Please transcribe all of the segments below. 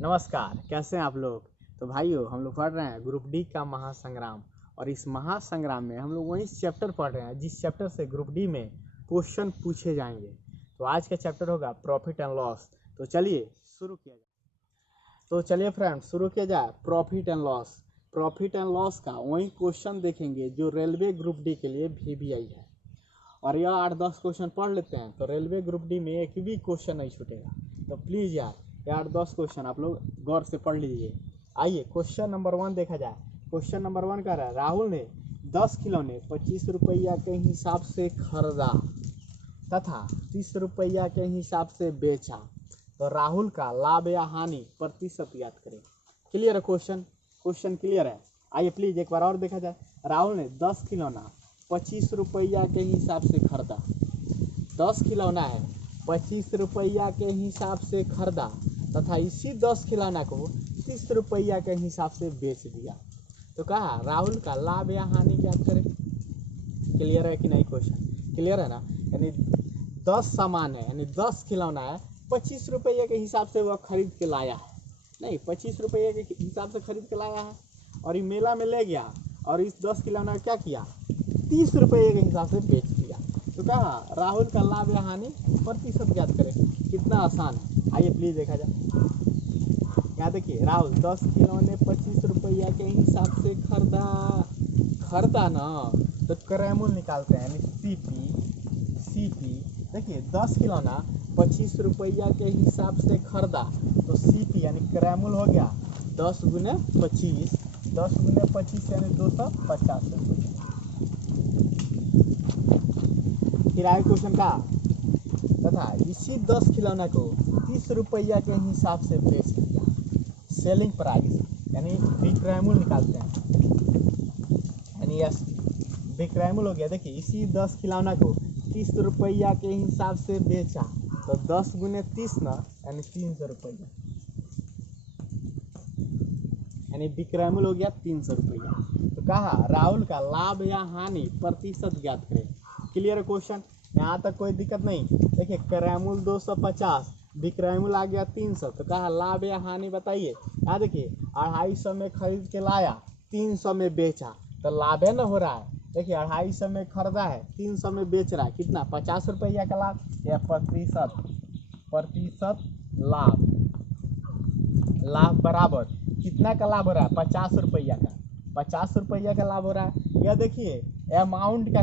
नमस्कार, कैसे हैं आप लोग। तो भाइयों, हम लोग पढ़ रहे हैं ग्रुप डी का महासंग्राम। और इस महासंग्राम में हम लोग वही चैप्टर पढ़ रहे हैं जिस चैप्टर से ग्रुप डी में क्वेश्चन पूछे जाएंगे। तो आज का चैप्टर होगा प्रॉफिट एंड लॉस। तो चलिए शुरू किया जाए। तो चलिए फ्रेंड्स, शुरू किया जाए। Profit and loss. Profit and loss का वही क्वेश्चन देखेंगे जो रेलवे ग्रुप डी के लिए भी आई है। और यह 8-10 क्वेश्चन पढ़ लेते हैं तो रेलवे ग्रुप डी में एक भी क्वेश्चन नहीं छूटेगा। तो प्लीज़ यार 8-10 क्वेश्चन आप लोग गौर से पढ़ लीजिए। आइए क्वेश्चन नंबर 1 देखा जाए। क्वेश्चन नंबर 1 कह रहा है, राहुल ने 10 खिलौने 25 रुपया के हिसाब से खरीदा तथा 30 रुपया के हिसाब से बेचा। तो राहुल का लाभ या हानि प्रतिशत याद करें। क्लियर है क्वेश्चन? क्वेश्चन क्लियर है? आइए प्लीज़ एक बार और देखा जाए। राहुल ने 10 खिलौना 25 रुपया के हिसाब से खरीदा। 10 खिलौना है 25 रुपया के हिसाब से खरीदा तथा इसी 10 खिलौना को 30 रुपया के हिसाब से बेच दिया। तो कहा राहुल का लाभ या हानि याद करें। क्लियर है कि नहीं? क्वेश्चन क्लियर है ना? यानी 10 सामान है, यानी 10 खिलौना है, 25 रुपये के हिसाब से वह खरीद के लाया है। नहीं, 25 रुपये के हिसाब से खरीद के लाया है और ये मेला में ले गया और इस 10 खिलौना क्या किया, 30 रुपये के हिसाब से बेच दिया। तो कहा राहुल का लाभ या हानि प्रतिशत याद करें। कितना आसान है, आइए प्लीज देखा जाए। यहाँ देखिए, राहुल 10 खिलौने 25 रुपया के हिसाब से खरीदा ना, तो क्रयमूल्य निकालते हैं, यानी सीपी। देखिए 10 खिलौना 25 रुपया के हिसाब से खरीदा तो सीपी यानी क्रयमूल्य हो गया 10 गुने 25। 10 गुने 25 यानी 250 रुपये। फिर आए क्वेश्चन का, तथा इसी 10 खिलौना को 30 रुपया के हिसाब से बेच दिया। सेलिंग प्राइस यानी विक्रयमूल्य निकालते हैं, यानी विक्रयमूल्य हो गया। देखिए इसी 10 खिलौना को 30 रुपया के हिसाब से बेचा तो 10 गुने 30 ना, यानी 300 रुपया, यानी विक्रयमूल्य हो गया 300 रुपया। तो कहा राहुल का लाभ या हानि प्रतिशत ज्ञात करें। क्लियर है क्वेश्चन? यहाँ तक कोई दिक्कत नहीं। देखिए क्रयमूल्य 250, विक्रयमूल्य आ गया 300, तो कहा लाभ या हानि बताइए। यहाँ देखिए 250 में खरीद के लाया, 300 में बेचा, तो लाभ है ना हो रहा है। देखिए 250 में खरीदा है, 300 में बेच रहा है, कितना 50 रुपया का लाभ या प्रतिशत लाभ बराबर कितना का लाभ हो रहा है, 50 रुपया का। 50 रुपया का लाभ हो रहा है। यह देखिए अमाउंट का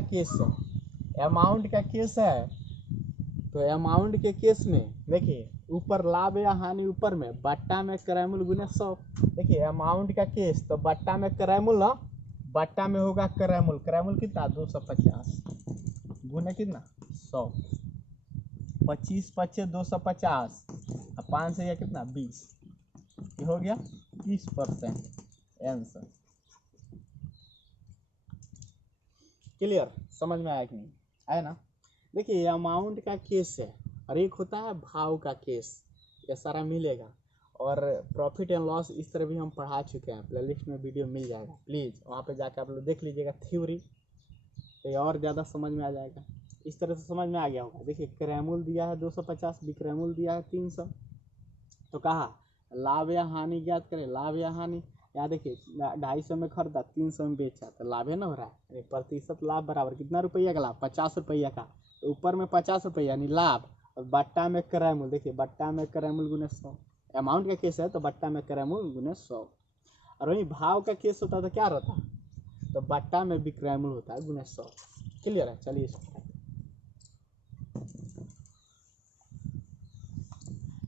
केस है, तो अमाउंट के केस में देखिए ऊपर लाभ या हानि ऊपर में, बट्टा में क्रयमूल्य गुने 100। देखिए अमाउंट का केस तो बट्टा में क्रयमूल्य ना, बट्टा में होगा क्रयमूल्य कितना 250 गुने कितना 100। 25 पच्चे 250 और 5 से कितना 20, ये हो गया 30% आंसर। क्लियर? समझ में आया कि नहीं आया ना? देखिए अमाउंट का केस है और एक होता है भाव का केस, ये सारा मिलेगा। और प्रॉफिट एंड लॉस इस तरह भी हम पढ़ा चुके हैं, प्लेलिस्ट में वीडियो मिल जाएगा, प्लीज़ वहाँ पे जाकर आप लोग देख लीजिएगा थ्योरी, तो और ज़्यादा समझ में आ जाएगा। इस तरह से समझ में आ गया होगा। देखिए क्रयमूल्य दिया है 250, विक्रयमूल्य दिया है 300, तो कहा लाभ या हानि ज्ञात करें। लाभ या हानि, यहाँ देखिए 250 में खरीदा, 300 में बेचा, तो लाभ है ना हो रहा है। प्रतिशत लाभ बराबर कितना रुपया का लाभ, 50 रुपया का, तो ऊपर में 50 रुपया यानी लाभ, और बट्टा में क्रयमूल्य, देखिए बट्टा में क्रयमूल्य गुने 100। अमाउंट का केस है तो बट्टा में क्रयमूल्य गुने 100। और वही भाव का केस होता तो क्या रहता, तो बट्टा में विक्रयमूल्य होता है गुने 100। क्लियर है?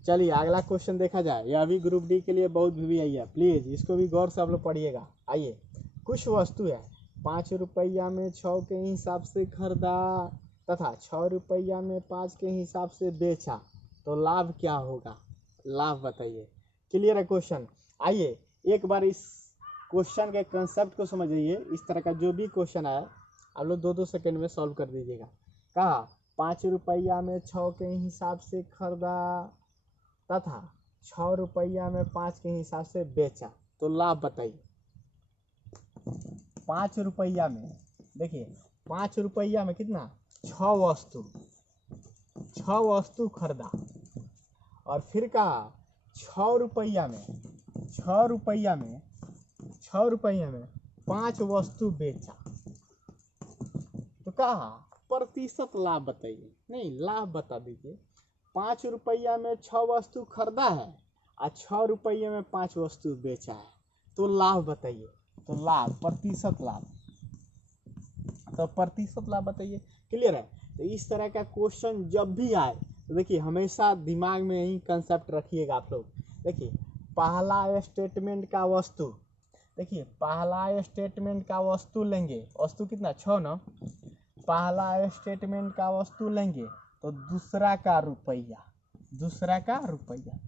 चलिए अगला क्वेश्चन देखा जाए। यह भी ग्रुप डी के लिए बहुत भी आई है, प्लीज इसको भी गौर से आप लोग पढ़िएगा। आइए, कुछ वस्तु है 5 रुपया में 6 के हिसाब से खरीदा तथा 6 रुपया में 5 के हिसाब से बेचा, तो लाभ क्या होगा, लाभ बताइए। क्लियर है क्वेश्चन? आइए एक बार इस क्वेश्चन के कंसेप्ट को समझिए। इस तरह का जो भी क्वेश्चन आया आप लोग 2-2 सेकंड में सॉल्व कर दीजिएगा। कहा 5 रुपया में 6 के हिसाब से खरीदा तथा 6 रुपया में 5 के हिसाब से बेचा, तो लाभ बताइए। 5 रुपया में, देखिए 5 रुपया में कितना 6 वस्तु खरीदा और फिर कहा ₹6 में 6 में 6 में 5 वस्तु बेचा, तो कहा प्रतिशत लाभ बताइए, नहीं लाभ बता दीजिए। ₹5 में 6 वस्तु खरीदा है और ₹6 में 5 वस्तु बेचा है, तो लाभ बताइए। तो लाभ प्रतिशत लाभ, तो प्रतिशत लाभ बताइए। क्लियर है। तो इस तरह का क्वेश्चन जब भी आए तो देखिए हमेशा दिमाग में यही कंसेप्ट रखिएगा आप लोग। देखिए पहला स्टेटमेंट का वस्तु, देखिए पहला स्टेटमेंट का वस्तु लेंगे, वस्तु कितना 6 ना, पहला स्टेटमेंट का वस्तु लेंगे तो दूसरा का रुपया, दूसरा का रुपया।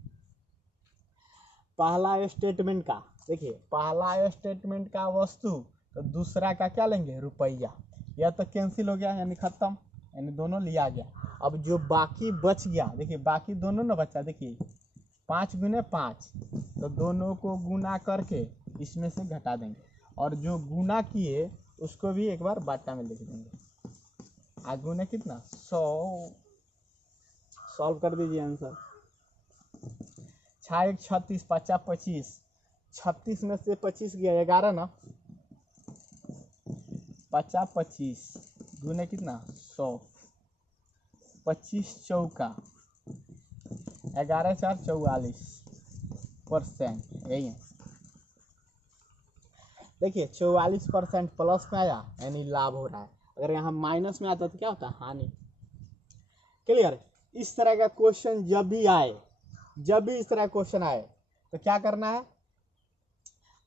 पहला स्टेटमेंट का, देखिए पहला स्टेटमेंट का वस्तु तो दूसरा का क्या लेंगे रुपया, यह तो कैंसिल हो गया यानी खत्म, यानी दोनों लिया गया। अब जो बाकी बच गया, देखिए बाकी दोनों ना बचा, देखिए 5 गुने 5, तो दोनों को गुना करके इसमें से घटा देंगे, और जो गुना किए उसको भी एक बार बाटा में लिख देंगे। गुना कितना 100, सॉल्व कर दीजिए आंसर। 6 1 36, 50 25, 36 में से 25 गया 11 ना, 50 25 गुने कितना 100, 25 चौका 11 4 44%, यही है। देखिए 44% प्लस में आया यानी लाभ हो रहा है, अगर यहाँ माइनस में आता तो क्या होता है हानि। क्लियर। इस तरह का क्वेश्चन जब भी आए, जब भी इस तरह क्वेश्चन आए तो क्या करना है,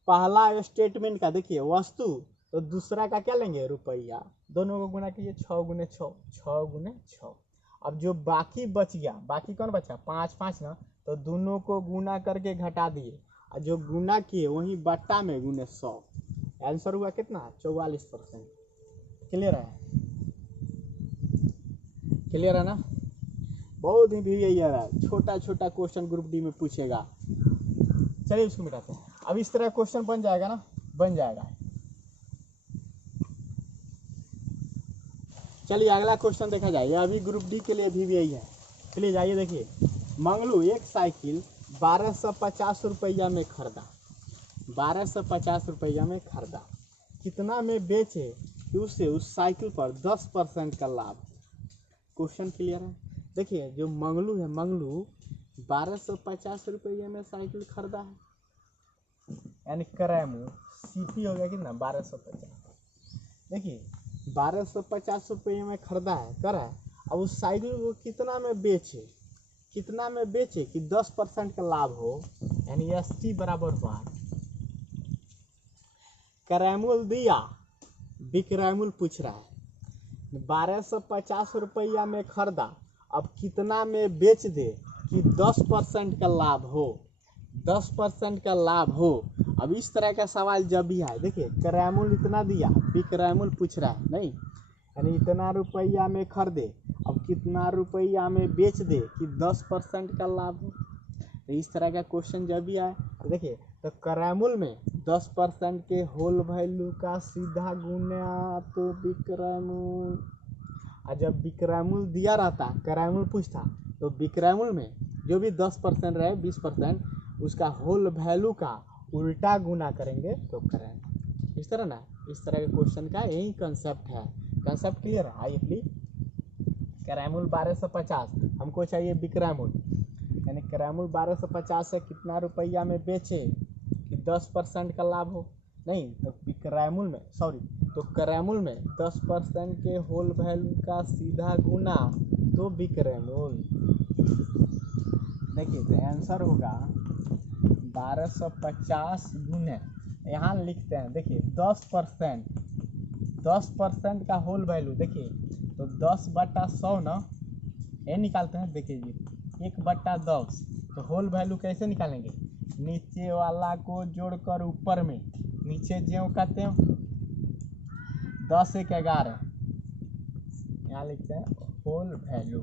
पहला स्टेटमेंट का देखिए वस्तु तो दूसरा का क्या लेंगे रुपया, दोनों को गुना कीजिए 6 गुने 6, 6 गुने 6। अब जो बाकी बच गया, बाकी कौन बचा 5 5 ना, तो दोनों को गुना करके घटा दिए, और जो गुना किए वही बट्टा में गुने 100, आंसर हुआ कितना 44%। क्लियर है, क्लियर है ना। बहुत ही भी यही है, छोटा छोटा क्वेश्चन ग्रुप डी में पूछेगा। चलिए इसको मिटाते हैं। अब इस तरह क्वेश्चन बन जाएगा ना, बन जाएगा। चलिए अगला क्वेश्चन देखा जाए, यह अभी ग्रुप डी के लिए भी यही है। चलिए जाइए देखिए, मंगलू एक साइकिल 1250 रुपया में खरीदा, 1250 रुपया में खरीदा, कितना में बेचे कि उससे उस साइकिल पर 10% का लाभ। क्वेश्चन क्लियर है। देखिए जो मंगलू है, मंगलू 1250 रुपये में साइकिल खरीदा है, यानी क्रैमू सीपी हो गया कितना 1250। देखिए 1250 रुपये में खरीदा है, कर है। अब उस साइकिल को कितना में बेचे, कितना में बेचे कि 10% का लाभ हो, यानी ST बराबर हुआ क्रैमूल दिया, विक्रैमूल पूछ रहा है। 1250 रुपया में खरीदा, अब कितना में बेच दे कि 10% का लाभ हो, 10% का लाभ हो। अब इस तरह का सवाल जब भी आए, देखिए क्रैमूल इतना दिया, विक्रैमूल पूछ रहा है नहीं, यानी इतना रुपया में खरीदे, अब कितना रुपया में बेच दे कि 10% का लाभ हो। तो इस तरह का क्वेश्चन जब भी आए तो देखिए, तो क्रैमूल में 10% के होल वैल्यू का सीधा गुना तो विक्रैमूल, और जब विक्रैमूल दिया रहता, क्रैमूल पूछता, तो विक्रैमूल में जो भी 10% रहे 20% उसका होल वैल्यू का उल्टा गुना करेंगे तो क्रैमूल। इस तरह ना, इस तरह के क्वेश्चन का यही कंसेप्ट है। कंसेप्ट क्लियर है। आइए प्लीज, क्रैमूल 1250, हमको चाहिए विक्रैमूल, यानी क्रैमूल 1250 से कितना रुपया में बेचे कि 10% का लाभ हो, नहीं तो विक्रैमूल में तो क्रैमूल में 10% के होल वैल्यू का सीधा गुना तो विक्रैमूल। देखिए तो आंसर होगा 1250 गुने, यहाँ लिखते हैं देखिए 10% का होल वैल्यू, देखिए तो 10/100 ना, ये निकालते हैं। देखिए जी 1/10, तो होल वैल्यू कैसे निकालेंगे, नीचे वाला को जोड़कर ऊपर में, नीचे ज्यों करते हैं 10 1 11, यहाँ लिखते हैं होल वैल्यू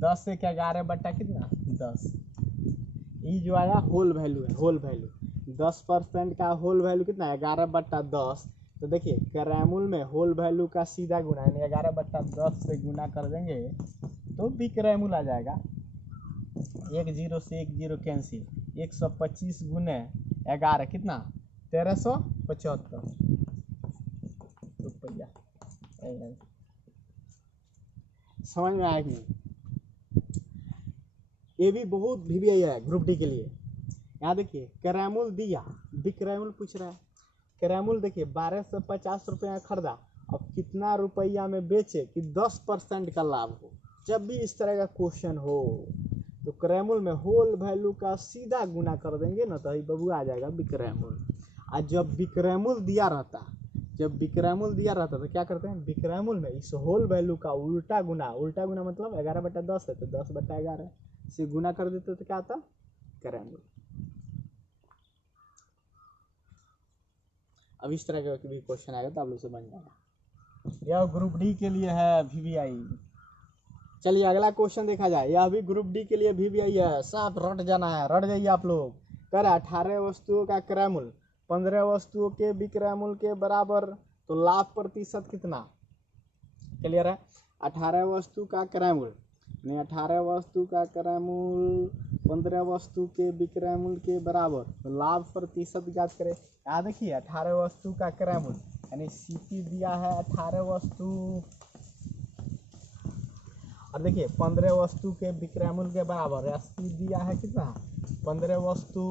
10 1 11 बटा कितना 10, ये जो आया होल वैल्यू है, होल वैल्यू 10% का होल वैल्यू कितना है 11/10। तो देखिए क्रैमूल में होल वैल्यू का सीधा गुना, यानी 11/10 से गुना कर देंगे तो विक्रैमूल आ जाएगा। 1 0 से 1 0 कैंसिल, 125 गुने 11 कितना 1375 रुपया। समझ में आया कि नहीं? ये भी बहुत VVI है ग्रुप डी के लिए। यहाँ देखिए कैरामुल दिया, विक्रैमुल पूछ रहा है। कैरामुल देखिए 1250 रुपया खरीदा, अब कितना रुपया में बेचे कि 10% का लाभ हो। जब भी इस तरह का क्वेश्चन हो तो कैरामुल में होल वैल्यू का सीधा गुना कर देंगे ना, तो बबुआ आ जाएगा विक्रैमुल। आज जब विक्रैमुल दिया रहता तो क्या करते हैं, विक्रैमुल में इस होल वैल्यू का उल्टा गुना मतलब 11/10 है तो 10/11 से गुना कर देते तो क्या आता कैरामुल। अब इस तरह का भी क्वेश्चन आएगा तो आप लोग से बन जाएगा। यह ग्रुप डी के लिए है VVI। चलिए अगला क्वेश्चन देखा जाए। यह भी ग्रुप डी के लिए VVI है, सब रट जाना है, रट जाइए आप लोग। कर 18 वस्तुओं का कैरामुल 15 वस्तुओं के विक्रैमुल के बराबर, तो लाभ प्रतिशत कितना? क्लियर है? 18 वस्तु का कैरामुल 18 वस्तु का कैरामुल 15 वस्तु के विक्रैमुल के बराबर, तो लाभ प्रतिशत ज्ञात करें। याद देखिए 18 वस्तु का कैरामुल यानी CP दिया है 18 वस्तु, और देखिए 15 वस्तु के विक्रैमुल के बराबर SP दिया है कितना 15 वस्तु।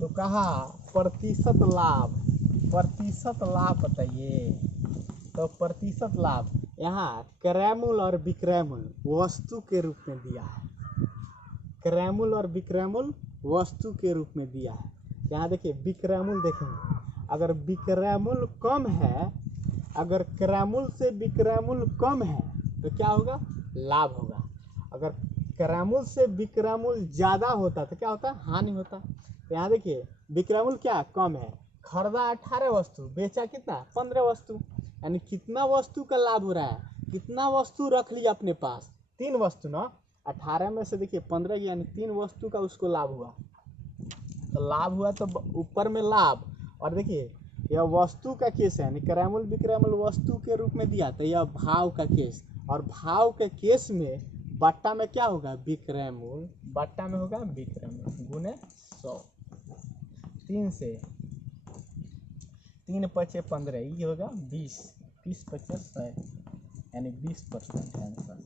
तो कहा प्रतिशत लाभ बताइए। तो प्रतिशत लाभ यहाँ कैरामुल और विक्रैमुल वस्तु के रूप में दिया है, कैरामुल और विक्रैमुल वस्तु के रूप में दिया है। यहाँ देखिए विक्रैमुल देखेंगे, अगर विक्रैमुल कम है, अगर कैरामुल से विक्रैमुल कम है तो क्या होगा, लाभ होगा। अगर कैरामुल से विक्रैमुल ज़्यादा होता तो क्या होता, हानि होता। तो यहाँ देखिए विक्रैमुल क्या कम है, खरीदा 18 वस्तु, बेचा कितना 15 वस्तु, यानी कितना वस्तु का लाभ हो रहा है, कितना वस्तु रख लिया अपने पास, 3 वस्तु ना, 18 में से देखिए 15 यानी 3 वस्तु का उसको लाभ हुआ। तो लाभ हुआ तो ऊपर में लाभ, और देखिए यह वस्तु का केस है, यानी कैरामुल विक्रैमुल वस्तु के रूप में दिया, तो यह भाव का केस, और भाव के केस में बट्टा में क्या होगा विक्रैमुल, बट्टा में होगा विक्रैमुल गुने 100। 3 से 3 पचे 15, ये होगा 20, 30 पचे 100 यानी 20% है आंसर।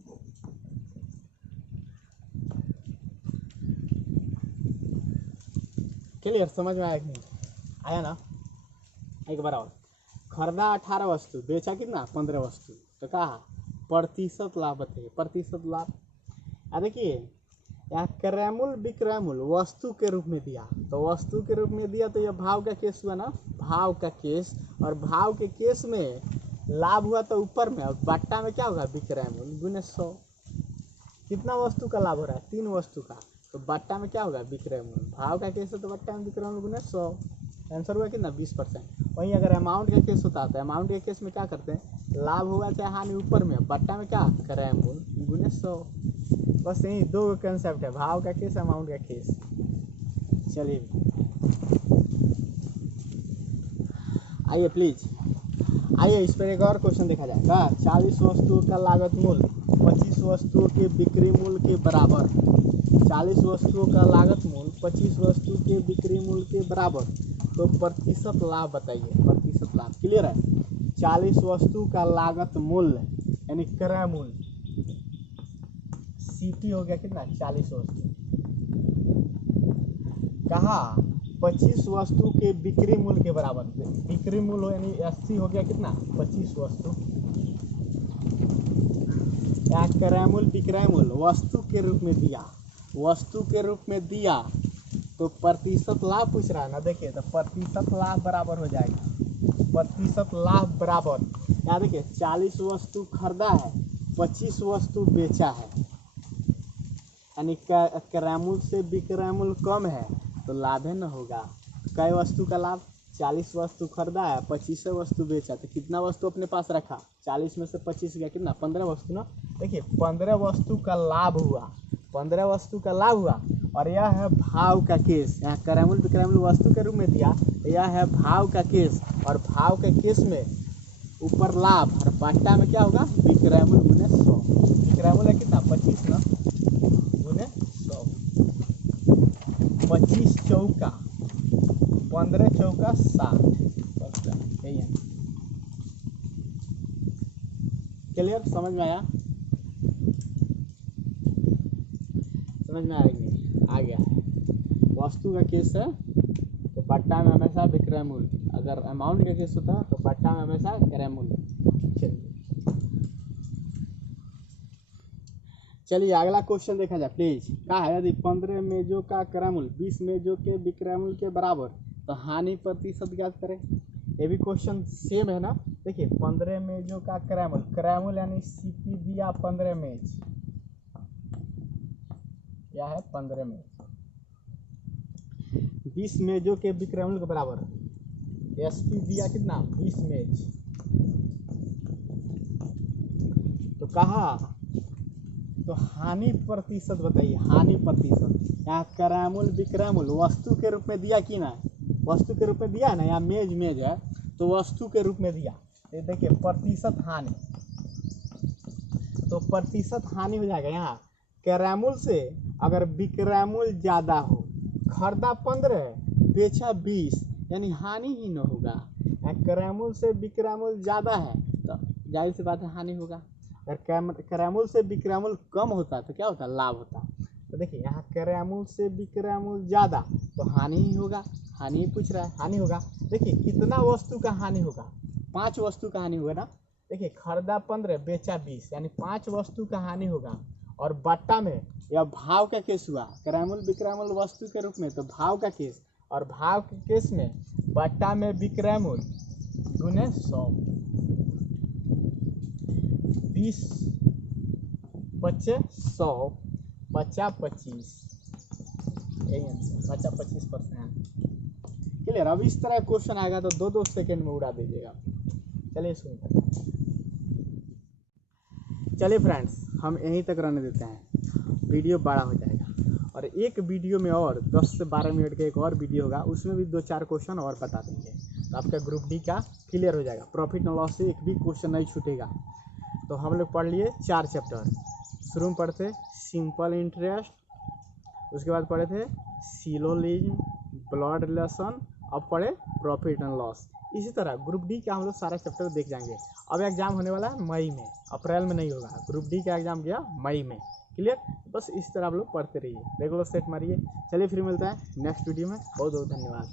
क्लियर, समझ में आया कि नहीं आया ना? एक बार और, खरीदा 18 वस्तु, बेचा कितना 15 वस्तु, तो कहा प्रतिशत लाभ बताइए। प्रतिशत लाभ देखिए यहाँ कैरामुल विक्रैमुल वस्तु के रूप में दिया, तो वस्तु के रूप में दिया तो यह भाव का केस हुआ ना, भाव का केस, और भाव के केस में लाभ हुआ तो ऊपर में, और बट्टा में क्या होगा विक्रैमुल गुने 100। कितना वस्तु का लाभ हो रहा है, 3 वस्तु का, तो बट्टा में क्या होगा विक्रैमुल, भाव का केस है तो बट्टा में विक्रैमुल गुने 100, आंसर हुआ कितना 20%। वहीं अगर अमाउंट का केस होता है, अमाउंट के केस में क्या करते हैं, लाभ हुआ चाहे हानि ऊपर में, बट्टा में क्या कैरामुल गुने 100। बस यही 2 कंसेप्ट है, भाव का केस अमाउंट का केस। चलिए आइए प्लीज, आइए इस पर एक और क्वेश्चन देखा जाएगा। 40 वस्तुओं का लागत मूल्य 25 वस्तुओं के बिक्री मूल्य के बराबर, 40 वस्तुओं का लागत मूल्य 25 वस्तु के बिक्री मूल्य के बराबर, तो प्रतिशत लाभ बताइए। प्रतिशत लाभ क्लियर है? 40 वस्तु का लागत मूल्य यानी कैरामुल, CP हो गया कितना 40 वस्तु, कहा 25 वस्तु के बिक्री मूल्य के बराबर, बिक्री मूल्य यानी 80 हो गया कितना 25 वस्तु। या कैरामुल विक्रैमुल वस्तु के रूप में दिया, वस्तु के रूप में दिया तो प्रतिशत लाभ पूछ रहा है ना, देखिए तो प्रतिशत लाभ बराबर हो जाएगा, प्रतिशत लाभ बराबर, यहाँ देखिए 40 वस्तु खरीदा है, 25 वस्तु बेचा है, यानी कैरामुल से विक्रैमुल कम है तो लाभ है ना होगा। कई वस्तु का लाभ, 40 वस्तु खरीदा है, 25 वस्तु बेचा, तो कितना वस्तु अपने पास रखा, 40 में से 25 गया कितना 15 वस्तु ना। देखिए 15 वस्तु का लाभ हुआ, 15 वस्तु का लाभ हुआ, और यह है भाव का केस। यहाँ कैरामुल विक्रैमुल वस्तु के रूप में दिया, यह है भाव का केस, और भाव के केस में ऊपर लाभ और बट्टा में क्या होगा विक्रैमुल गुने 100। विक्रैमुल है कितना 25 ना गुने 100। 25 चौका 15 चौका 60, यही है। क्लियर, समझ में आया? समझ में आएगी? आ गया। वस्तु का केस है तो बट्टा में हमेशा विक्रय मूल्य, अगर अमाउंट का केस होता है तो बट्टा में हमेशा क्रय मूल्य। चलिए अगला क्वेश्चन देखा जाए प्लीज। क्या है? यदि 15 मेजों का क्रय मूल्य 20 मेजों के विक्रय मूल्य के बराबर तो हानि प्रतिशत ज्ञात करें। ये भी क्वेश्चन सेम है ना। देखिए 15 मेजों का क्रय मूल्य यानी सीपी दिया 15 मेज, क्या है 15 मेज, 20 मेजों के विक्रय मूल्य के बराबर, एसपी दिया कितना 20 मेज, तो कहा तो हानि प्रतिशत बताइए। हानि प्रतिशत यहाँ क्रय मूल्य विक्रय मूल्य वस्तु के रूप में दिया कि ना, वस्तु के रूप में दिया है ना, यहाँ मेज है तो वस्तु के रूप में दिया। ये देखिए प्रतिशत हानि, तो प्रतिशत हानि हो जाएगा यहाँ क्रय मूल्य से अगर विक्रय मूल्य ज्यादा हो, खरीदा 15 बेचा 20 यानी हानि ही न होगा। क्रय मूल्य से विक्रय मूल्य ज्यादा है तो जाहिर सी बात है हानि होगा। अगर क्रय मूल्य से विक्रय मूल्य कम होता तो क्या होता, लाभ होता। तो देखिए यहाँ क्रय मूल्य से विक्रय मूल्य ज्यादा तो हानि ही होगा, हानि ही पूछ रहा है, हानि होगा। देखिए कितना वस्तु का हानि होगा, 5 वस्तु का हानि होगा ना। देखिए खरीदा 15 बेचा 20 यानी 5 वस्तु का हानि होगा। और बट्टा में या भाव का केस हुआ, क्रय मूल्य विक्रय मूल्य वस्तु के रूप में तो भाव का केस, और भाव के केस में बट्टा में विक्रय मूल्य गुने 100, 20 बच्चे 100 बच्चा 25, यही आंसर बच्चा 25%। क्लियर। अब इस तरह क्वेश्चन आएगा तो 2-2 सेकेंड में उड़ा दीजिएगा। चलिए सुनते हैं। चलिए फ्रेंड्स हम यहीं तक रहने देते हैं, वीडियो बड़ा हो जाएगा। और एक वीडियो में और 10 से 12 मिनट का एक और वीडियो होगा, उसमें भी 2-4 क्वेश्चन और बता देंगे तो आपका ग्रुप डी का क्लियर हो जाएगा। प्रॉफिट एंड लॉस से एक भी क्वेश्चन नहीं छूटेगा। तो हम लोग पढ़ लिए 4 चैप्टर। शुरू में पढ़ते सिंपल इंटरेस्ट, उसके बाद पढ़े थे सिलोजिज्म, ब्लड रिलेशन, अब पढ़े प्रॉफिट एंड लॉस। इसी तरह ग्रुप डी का हम लोग सारा चैप्टर देख जाएंगे। अब एग्जाम होने वाला है मई में, अप्रैल में नहीं होगा। ग्रुप डी का एग्जाम गया मई में। क्लियर। बस इस तरह आप लोग पढ़ते रहिए, रेगुलर सेट मारिए। चलिए फिर मिलता है नेक्स्ट वीडियो में। बहुत बहुत धन्यवाद।